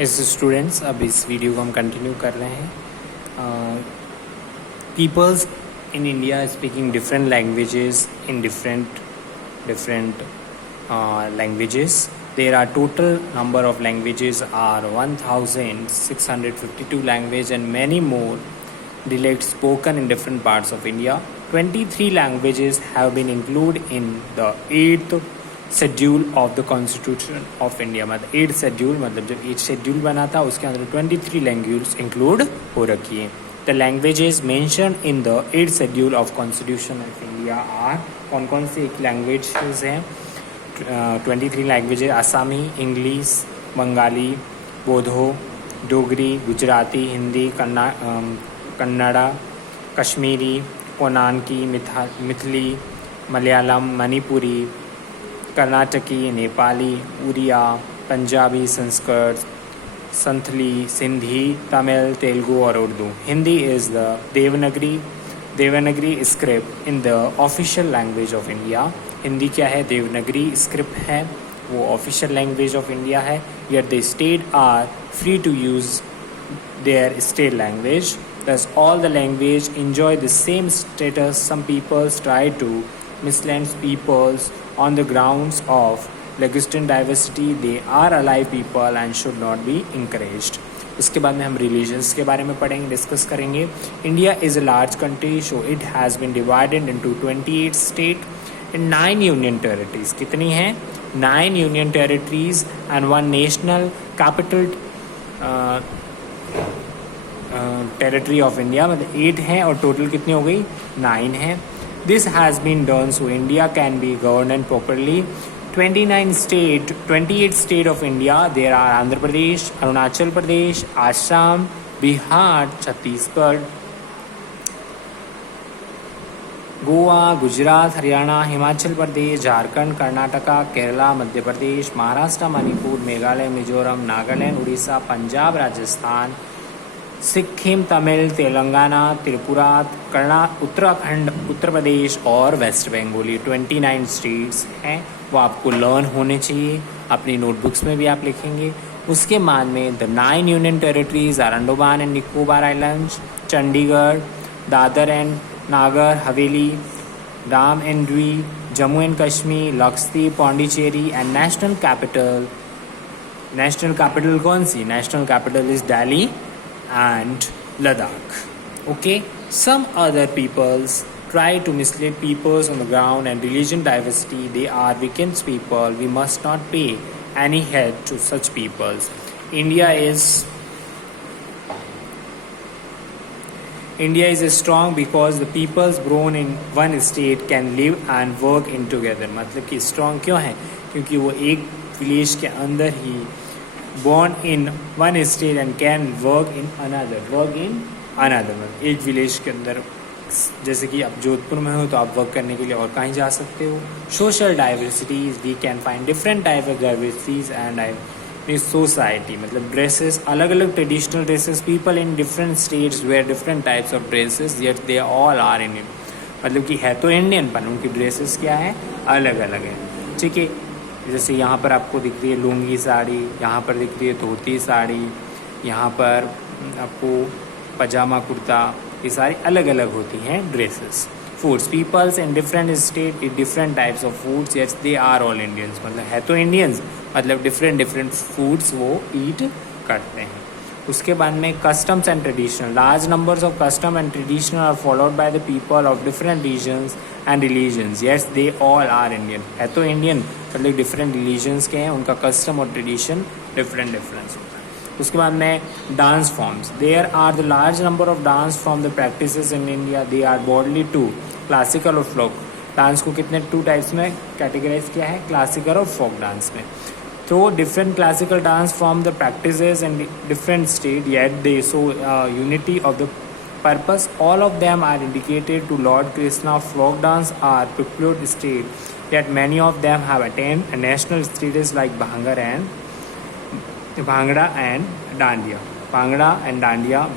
इस स्टूडेंट्स अब इस वीडियो को हम कंटिन्यू कर रहे हैं. Peoples in India speaking different languages in different languages. There are total number of languages are 1652 language and many more dialects spoken in different parts of India. 23 languages have been included in the 8th schedule of the constitution of India. मतलब 8 schedule, मतलब जब 8 schedule बना था उसके अंदर 23 language include हो रखी है. The languages mention in the 8th schedule of constitution of India are, कौन कौन से लैंग्वेजेस हैं? 23 लैंग्वेजेस: आसामी, इंग्लिश, बंगाली, बोधो, डोगरी, गुजराती, हिंदी, कन्नड़ा, कश्मीरी, कोनानकी, मिथिली, मलयालम, मणिपुरी, कर्नाटकी, नेपाली, उड़िया, पंजाबी, संस्कृत, संथली, सिंधी, तमिल, तेलुगु और Urdu. Hindi is the Devanagari script in the official language of India. Hindi क्या है? देवनागरी स्क्रिप्ट है, वो ऑफिशियल लैंग्वेज ऑफ इंडिया है. Yet the state are free to use their state language. Thus, all the language enjoy the same status. Some peoples try to mislead peoples on the grounds of linguistic diversity. They are alive people and should not be encouraged. उसके बाद में हम religions के बारे में पढ़ेंगे, discuss करेंगे. India is a large country, so it has been divided into 28 state and 9 union territories. कितनी हैं? 9 union territories and 1 national capital territory of India. मतलब 8 हैं और टोटल कितनी हो गई? 9 हैं. This has been done so India can be governed properly. 28 state of India. There are Andhra Pradesh, Arunachal Pradesh, Assam, Bihar, Chhattisgarh, Goa, Gujarat, Haryana, Himachal Pradesh, Jharkhand, Karnataka, Kerala, Madhya Pradesh, Maharashtra, Manipur, Meghalaya, Mizoram, Nagaland, Orissa, Punjab, Rajasthan, Sikkim, Tamil, Telangana, Tripura, Uttarakhand, Uttar Pradesh और वेस्ट बंगाल. 29 स्टेट्स हैं, वो आपको लर्न होने चाहिए. अपनी नोटबुक्स में भी आप लिखेंगे. उसके बाद में the 9 union territories are Andaman and Nicobar islands, Chandigarh, Dadra and Nagar Haveli, Daman and Diu, Jammu and Kashmir, Lakshadweep, Pondicherry and national capital कौन सी? National capital is Delhi and Ladakh. Okay, some other peoples try to mislead peoples on the ground and religion diversity. They are weekend people. We must not pay any heed to such peoples. India is strong because the peoples born in one state can live and work in together. मतलब कि strong क्यों है? क्योंकि वो एक village के अंदर ही born in one state and can work in another. एक विलेज के अंदर, जैसे कि आप जोधपुर में हो तो आप वर्क करने के लिए और कहीं जा सकते हो. Social diversities, we can find different type of diversities and society. मतलब ड्रेसेस, अलग अलग traditional dresses. People in different states where different types of dresses, yet they all are Indian. मतलब कि है तो इंडियन, पर उनकी ड्रेसेस क्या है? अलग अलग है. ठीक है, जैसे यहाँ पर आपको दिख रही है लुंगी साड़ी, यहाँ पर दिख रही है धोती साड़ी, यहाँ पर आपको पजामा कुर्ता, ये सारी अलग अलग होती हैं dresses. Foods, peoples in different state eat different types of foods. Yes, they are all Indians. मतलब है तो इंडियंस, मतलब डिफरेंट फूड्स वो ईट करते हैं. उसके बाद में customs and traditional. Large numbers of custom and traditional are followed by the people of different regions and religions. Yes, they all are Indian. है तो इंडियन, मतलब डिफरेंट रिलीजन्स के हैं, उनका कस्टम और ट्रेडिशन डिफरेंस होता है. उसके बाद में dance forms. There are the large number of dance form the practices in India. They are broadly 2, classical और फोक. डांस को कितने 2 टाइप्स में कैटेगराइज किया है? क्लासिकल और फोक डांस में. So different classical dance from the practices in different state, yet they show unity of the purpose. All of them are dedicated to Lord Krishna. Folk dance are popular state, yet many of them have attained a national status like Bhangra and Dandiya.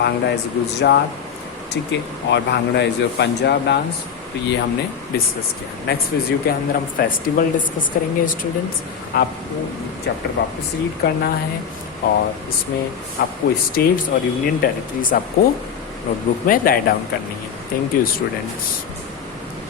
Bhangra is Gujarat, ठीक है, और bhangra is Punjab dance. तो ये हमने discuss किया. Next video के अंदर हम फेस्टिवल डिस्कस करेंगे. स्टूडेंट्स, आपको चैप्टर वापस रीड करना है और इसमें आपको स्टेट्स और यूनियन टेरिटरीज आपको नोटबुक में राइट डाउन करनी है। Thank you students.